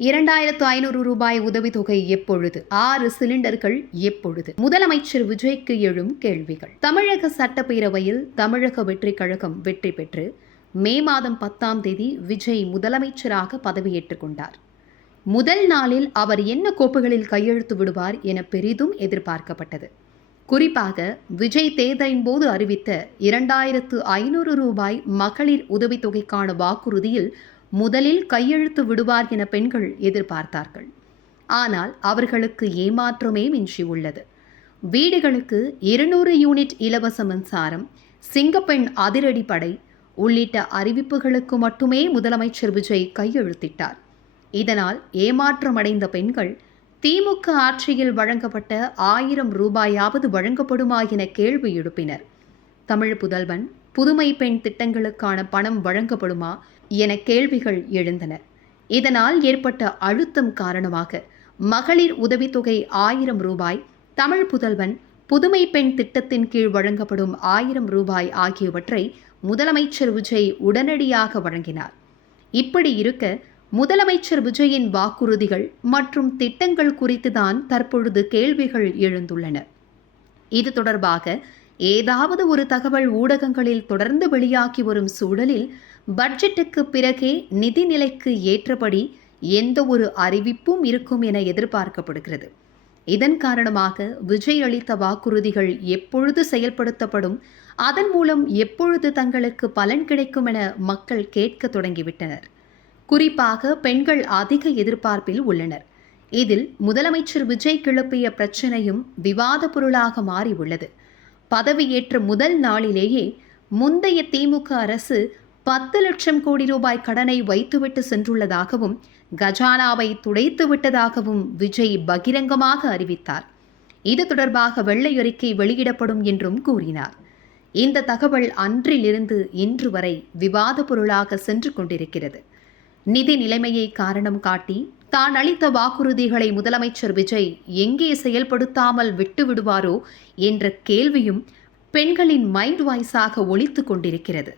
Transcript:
ரூபாய் உதவித்தொகை எப்பொழுது? 6 சிலிண்டர்கள் எப்பொழுது? முதலமைச்சர் விஜய்க்கு எழும் கேள்விகள். தமிழக சட்டப்பேரவையில் தமிழக வெற்றிக் கழகம் வெற்றி பெற்று மே மாதம் 10ஆம் தேதி விஜய் முதலமைச்சராக பதவியேற்றுக் கொண்டார். முதல் நாளில் அவர் என்ன கோப்புகளில் கையெழுத்து விடுவார் என பெரிதும் எதிர்பார்க்கப்பட்டது. குறிப்பாக விஜய் தேர்தலின் போது அறிவித்த 2500 ரூபாய் மகளிர் உதவித்தொகைக்கான வாக்குறுதியில் முதலில் கையெழுத்து விடுவார் என பெண்கள் எதிர்பார்த்தார்கள். ஆனால் அவர்களுக்கு ஏமாற்றமே மிஞ்சியுள்ளது. வீடுகளுக்கு 200 யூனிட் இலவச மின்சாரம், சிங்கப்பெண் அதிரடிப்படை உள்ளிட்ட அறிவிப்புகளுக்கு மட்டுமே முதலமைச்சர் விஜய் கையெழுத்திட்டார். இதனால் ஏமாற்றமடைந்த பெண்கள் திமுக ஆட்சியில் வழங்கப்பட்ட 1000 ரூபாயாவது வழங்கப்படுமா என கேள்வி எழுப்பினர். தமிழ் புதல்வன், புதுமை பெண் திட்டங்களுக்கான பணம் வழங்கப்படுமா என கேள்விகள் எழுந்தன. இதனால் ஏற்பட்ட அழுத்தம் காரணமாக மகளிர் உதவித்தொகை 1000 ரூபாய், தமிழ் புதல்வன், புதுமை பெண் திட்டத்தின் கீழ் வழங்கப்படும் 1000 ரூபாய் ஆகியவற்றை முதலமைச்சர் விஜய் உடனடியாக வழங்கினார். இப்படி இருக்க முதலமைச்சர் விஜயின் வாக்குறுதிகள் மற்றும் திட்டங்கள் குறித்துதான் தற்பொழுது கேள்விகள் எழுந்துள்ளன. இது தொடர்பாக ஏதாவது ஒரு தகவல் ஊடகங்களில் தொடர்ந்து வெளியாகி வரும் சூழலில் பட்ஜெட்டுக்கு பிறகே நிதிநிலைக்கு ஏற்றபடி எந்த ஒரு அறிவிப்பும் இருக்கும் என எதிர்பார்க்கப்படுகிறது. இதன் காரணமாக விஜய் அளித்த வாக்குறுதிகள் எப்பொழுது செயல்படுத்தப்படும், அதன் மூலம் எப்பொழுது தங்களுக்கு பலன் கிடைக்கும் என மக்கள் கேட்க தொடங்கிவிட்டனர். குறிப்பாக பெண்கள் அதிக எதிர்பார்ப்பில் உள்ளனர். இதில் முதலமைச்சர் விஜய் கிளப்பிய பிரச்சனையும் விவாத பொருளாக மாறியுள்ளது. பதவியேற்ற முதல் நாளிலேயே முந்தைய திமுக அரசு 10 லட்சம் கோடி ரூபாய் கடனை வைத்துவிட்டு சென்றுள்ளதாகவும் கஜானாவை துடைத்து விட்டதாகவும் விஜய் பகிரங்கமாக அறிவித்தார். இது தொடர்பாக வெள்ளை அறிக்கை வெளியிடப்படும் என்றும் கூறினார். இந்த தகவல் அன்றிலிருந்து இன்று வரை விவாத பொருளாக சென்று கொண்டிருக்கிறது. நிதி நிலைமையை காரணம் காட்டி தான் அளித்த வாக்குறுதிகளை முதலமைச்சர் விஜய் எங்கே செயல்படுத்தாமல் விட்டு விடுவாரோ என்ற கேள்வியும் பெண்களின் மைண்ட் வாய்ஸாக ஒலித்துக் கொண்டிருக்கிறது.